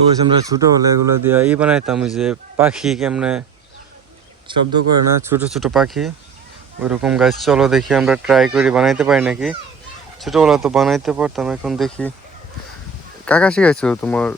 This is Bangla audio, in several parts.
তো আমরা ছোটোবেলা এগুলো দিয়ে বানাইতাম, যে পাখি কেমনে শব্দ করে না, ছোট ছোট পাখি ওইরকম গাছ। চলো দেখি আমরা ট্রাই করি বানাইতে পারি নাকি। ছোটোবেলা তো বানাইতে পারতাম, এখন দেখি। কাকা শিখাইছিল তোমার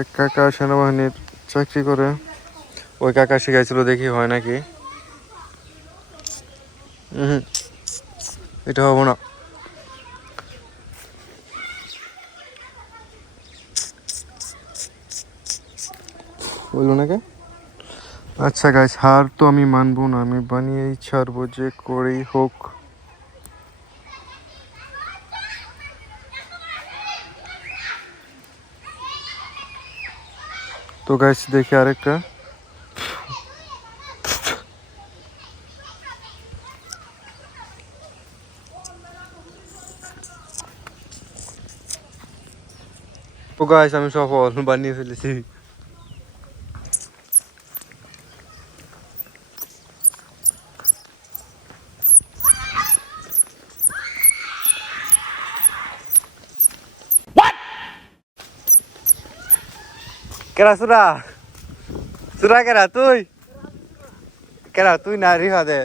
এক কাকা সেনাবাহিনীর চাকরি করে, ওই কাকা শিখাইছিল, দেখি হয় নাকি। এটা হবো না। বললো নাকি। আচ্ছা গাইস, হার তো আমি মানবো না, আমি বানিয়েই ছাড়বো যে করেই হোক। তো গাইস দেখি আরেকটা। তো গাইস আমি সফল, বানিয়ে ফেলেছি। কেরা সুরা সুরা কেরা তুই, কেরা তুই না রিফা দে,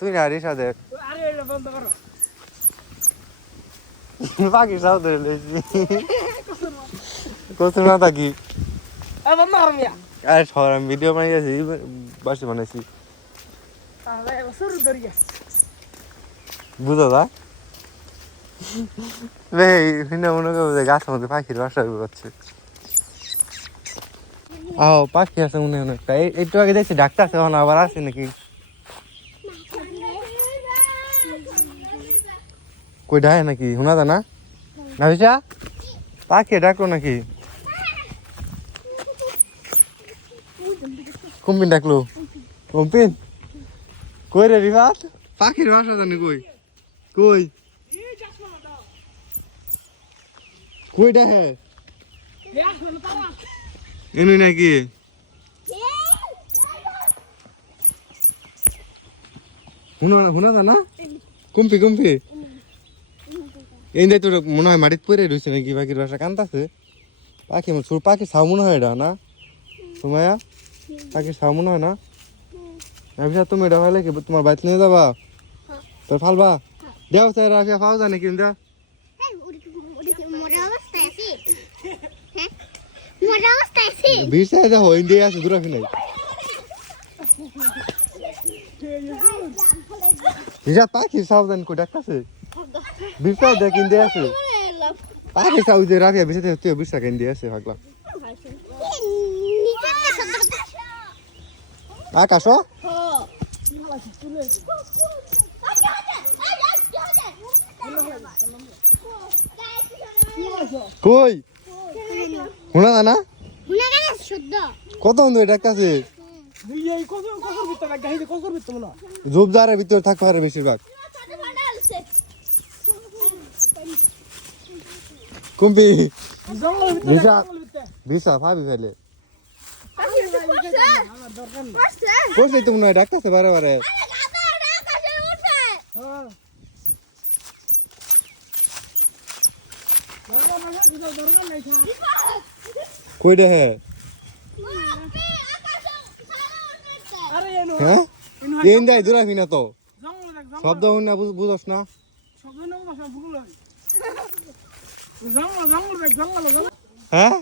তুই না রিফা দে। পাখি সাউ ধরে লইছি কসুর না থাকি। আরে সর, আমি ভিডিও বানিয়েছি, বাসে বানাইছি, বুঝো না মনে করবো গাছের মধ্যে পাখির বাসা করছে। আহ পাখি আছে মনে হয় একটা, একটু আগে দেখছি ডাক্তার আছে, এখন আবার আছে নাকি। কই ডাকে নাকি শোনা যায় না? না বিশা পাখি ডাকলো নাকি? কম্পিন ডাকলো? কম্পিন কই রে রিফাত? পাখির বাসা জানি কই, কই কই ডাকে এনে নাকি? শোনা যায় না? কম্পি কম্পি এই দেখ তোর মনে হয় মাটিতে পড়ে রয়েছে নাকি, পাখির বাসা কান্দাছে। পাখি পাখির ছাউ মনে হয় এটা না তোমায়া, পাখির ছাউ মনে হয় না? রাফিয়া তুমি এটা ভালো কি তোমার বাইক নিয়ে যাবা? তোর ফালবা দেও স্যার, রাফিয়া ফাও জানে কিন্তু বিশ দেখো ইন্ডিয়া আছে দূরাফি নাই। পাখি সাবধান কই ডাকতেছে, বিশাল দেখ ইন্ডিয়া আছে পাখি সাউ যে রাফিয়া বিশাল তুই বিশাল ইন্ডিয়া আছে ভাগলা। আকাশ কই শোনা না? কত ডাকতেছে ঝোপঝাড়ের ভিতরে থাকতে পারে বেশিরভাগ। কুম্পি ভিসা ভাবি ফেলে করছে তো মনে হয় ডাকতেছে বারে বারে। কই রে হ্যাঁ হ্যাঁ এন যাই দূরাফি না তো শব্দ না বুঝস না। হ্যাঁ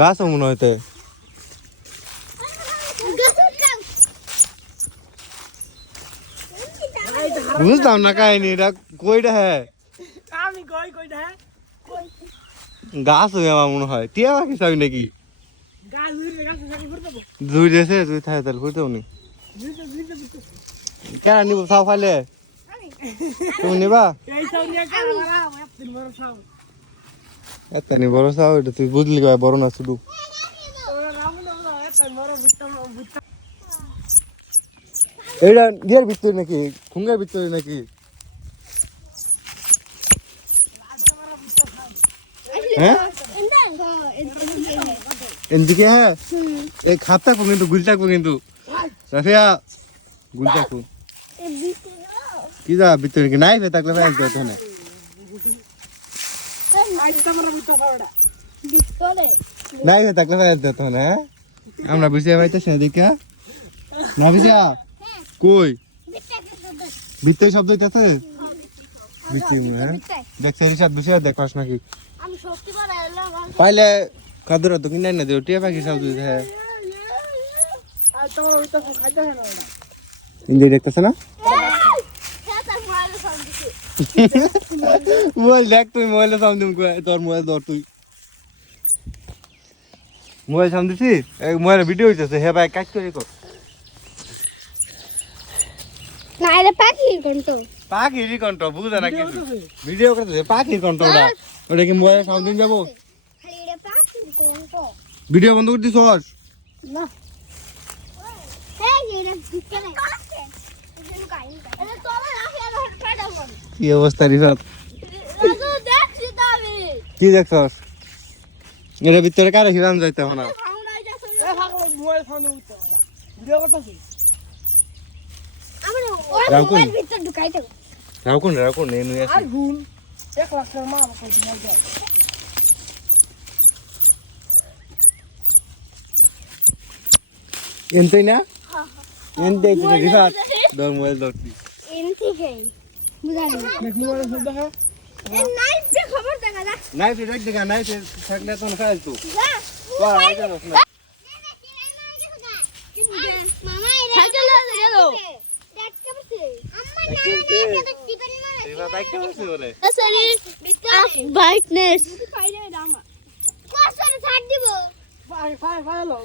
গাছ মনে হইতে বুঝতাম না কাহিনী এটা কইটা হ্যাঁ গাছ হয়ে আমার মনে হয় টিয়া পাখি চাবি নাকি দুই দেশে তুই থাকে তাহলে ঘুরতেও নি কেন নিব সাও ফাইলে তুমি নিবা এত নি বড় সাও এটা তুই বুঝলি বড় না শুধু এটা ডিয়ার ভিতরে নাকি খুঙ্গার ভিতরে নাকি হ্যাঁ এদিকে হ্যাঁ এই খাপ থাকবো কিন্তু গুল থাকবো কিন্তু রাফিয়া গুল থাকবো কি যা ভিতরে কি নাই থাকলে ভাই না নাই থাকলে ফেলতে তো না আমরা বুঝে পাইতেছি না দেখা না বুঝা কই বিতে শব্দ হইতাছে বিতে হ্যাঁ দেখ সেই সাথে বুঝে দেখাস নাকি আমি শক্তি বাড়াইলাম পাইলে কাদর তো কিনা না দিও টিয়া পাখি শব্দ হ্যাঁ আর তোমার ওইটা খাইতে হয় না ওটা ইন্দি দেখতেছ না মোবাইল দেখ তুই মোবাইলে সামনে তোর মোবাইল ধর তুই মোবাইল সামনে দিছি মোবাইলে ভিডিও হইতেছে হে ভাই কাজ করে কর না এটা পাখির কন্ট্রোল পাখির কন্ট্রোল বুঝা না কিছু ভিডিও করতেছে পাখির কন্ট্রোলটা ওটা কি মোবাইলে সামনে দিন যাবো খালি এটা পাখির কন্ট্রোল ভিডিও বন্ধ করে দিছস না এই এটা দিতে নাই এটা কাই এটা তোলা রাখি আর ফাটা বল কি অবস্থা রিসাত রাজু দেখছি দাবি কি দেখছস এর ভিতরে কারে হিরাম যাইতে হবে না সাউন্ড আইতাছে এ পাগল মোবাইল ফোন উঠতে ভিডিও করতেছি আমরা ওই মোবাইল ভিতর ঢুকাইতে রাখুন এনু আছে আর ঘুম 1 লাখ টাকা মা কই দিনা যায় এনতেই না এনতে কি রিসাত দর মোবাইল ধরতি এনতি হেই বুঝালি দেখ মোবাইল সব দেখা এ নাইট দে খবর দেখা যা নাই ফির দেখ দেখা নাই ফির থাকলে তো ফাইল তু যা বাহ আইতা না মামা এটা সাইকেল আছে গেল দেখ কেমছে আম্মা না না টিপেন মারা রিসাত বাইক কেমছে বলে সরি ব্রাইটনেস পাইরে দামা কোসরে ছাড় দিব ফাই লো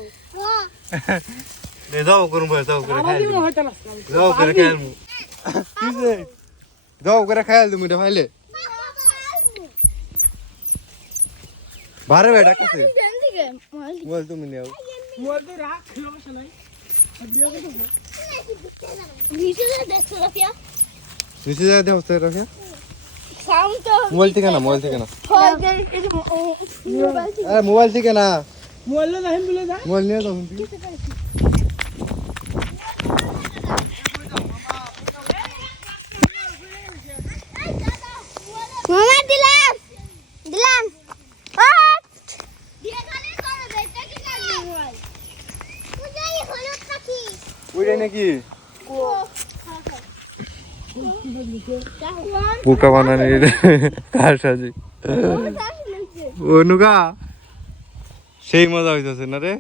নে যাও করুম ভাই যাও করে খাইল হইতা না যাও করে খাইল মু কিছে যাও করে খাইল তুমি এটা ফাইলে বারে বেটা কাছে বল তুমি নেও মোবাইল তো রাখ সমস্যা নাই ভিডিও করতে নিচে দেখো রাফিয়া নিচে যা দেও তো রাখিয়া সাউন্ড তো মোবাইল থেকে না মোবাইল মোবাইল থেকে না মোবাইল না হিম বলে যা মোবাইল নিয়ে যাও মামা দিলাম দিয়ে খালি করে দে এটা কি করবি মোবাইল বুঝাই হলো পাখি ওইটা নাকি ও বুকা বানানি কার সাজি অনুকা সেই মজা হইতাছে না রে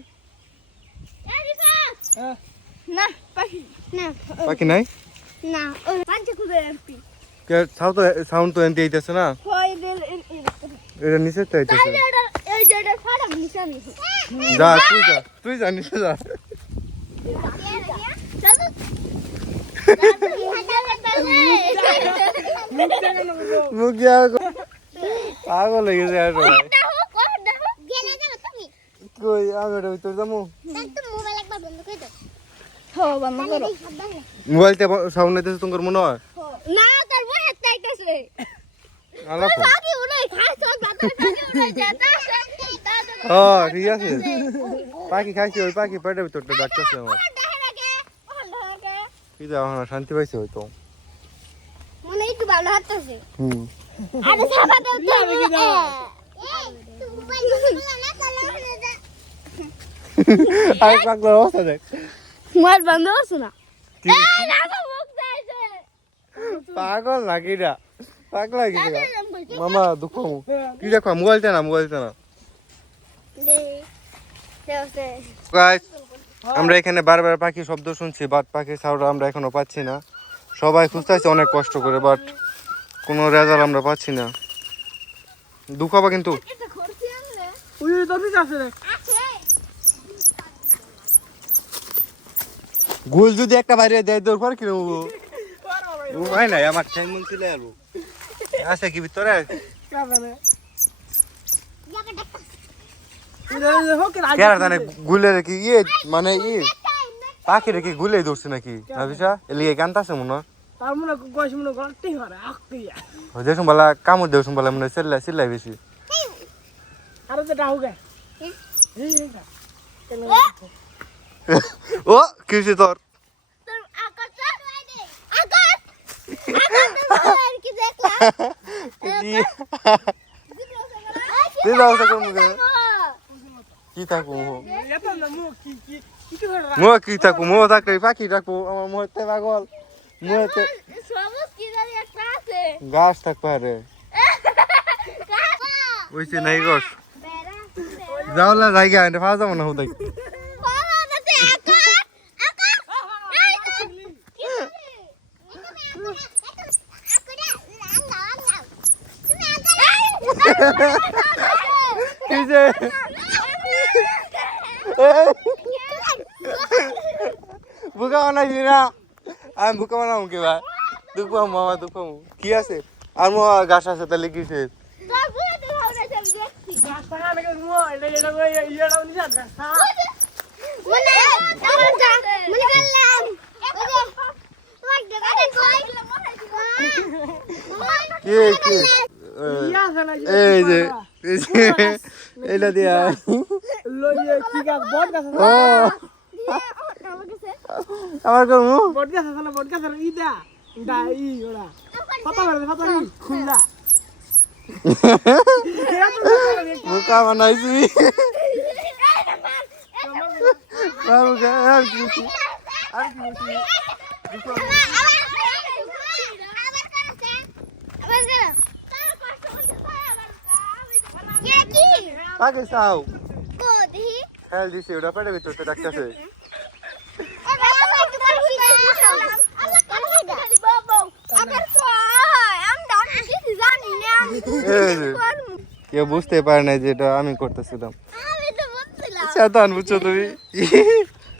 না পাখি না বাকি নাই না ওই পাঁচে খুদে এমপি কে সাউন্ড তো এনতে আইতাছে না হয় দিল এটা নিচে তো আইতাছে তাইলে এটা এই যেটা ফাটা নিশানি যা তুই যা নিচে যা চলো মুখ যা পাগল হয়ে গেছে আর সবাই কই আমি এটা ভিতর যাবো মোবাইলতে সাউন্ড আইতাছে তোমার মনে হয় না তার বই একটা আইতাছে আলাপ পাখি উড়ে খায় সব বাতাস পাখি উড়ে যায় হ্যাঁ ঠিক আছে পাখি খাইছি ওই পাখি পেটের ভিতরটা ডাকতেছে আমার কি দাও না শান্তি পাইছে হয়তো মনে একটু ভালো হাঁটতেছে হুম আরে সাবা দাও তো আমি কি দাও এই তুই মোবাইল না চলো যা আরে পাগল অবস্থা দেখ মোবাইল বন্ধ আছে না এই রাখো মুখ যাইছে পাগল নাকি রা পাগল লাগি রা মামা দুঃখ কি দেখো মোবাইলটা না গাইস আমরা এখানে বারবার পাখি শব্দ শুনছি বাট পাখি সাউন্ড আমরা এখনো পাচ্ছি না সবাই খুঁজতেছে অনেক কষ্ট করে বাট কোনো রেজাল্ট আমরা পাচ্ছি না দুঃখ হবে কিন্তু এটা খরচি আনলে ওই দরবি আছে রে আছে গোল যদি একটা বাইরে দেয় তোর পর কি নেবো ও হয় না আমার ঠ্যাং মন চলে আসবো আছে কি ভিতরে কাবে কেরা জানে গুলের কি ইয়ে মানে পাখিরে কি গুলে ধরছে নাকি ভাবিসা এলিয়ে কান্তাছে মনে হয় তার মনে কইছ মনে গলতি করে আক্তি দেশুন বালা কামড় দেশুন বালা মনে চিল্লাই বেশি আরে তো ডাউগে ও কিসে তোর তোর আকাশ আকাশ আকাশ কি দেখলা তুই ব্যবস্থা করবো কি থাকবো এত না মুখ কি করে মো কি থাকবো মো থাকলে পাখি রাখবো আমার মোহতে পাগল মোহতে সবুজ কি জানি একটা আছে গাছ থাকবে আরে ওইছে নাই গছ যাও না জায়গা এটা ফাজ যাবো না হুদাই কি যে বুকা বানাইছি না আমি বুকা বানাবো কি ভাই দুঃখ পাবো মামা দুঃখ পাবো কি আছে আর মো গাছ আছে তাহলে কিসে গাছ থাকা নাকি মো এটা নিছে গাছ কি কি ইয়া আছে না এই যে এটা দিয়া লইয়ে কি গাছ বট গাছ ও আমার করমু বট গাছ আছে না বট গাছ ইদা ই ওরা পাতা ই খুললা বুকা বানাইছি আর বুকা আর কি আর কি আগে সাও খেল দিছি ওটা পেটে ভিতরতে ডাকতেছে কেউ বুঝতে পারে না যে এটা আমি করতেছিলাম আমি তো বলছিলাম সাধারণ বুঝছো তুমি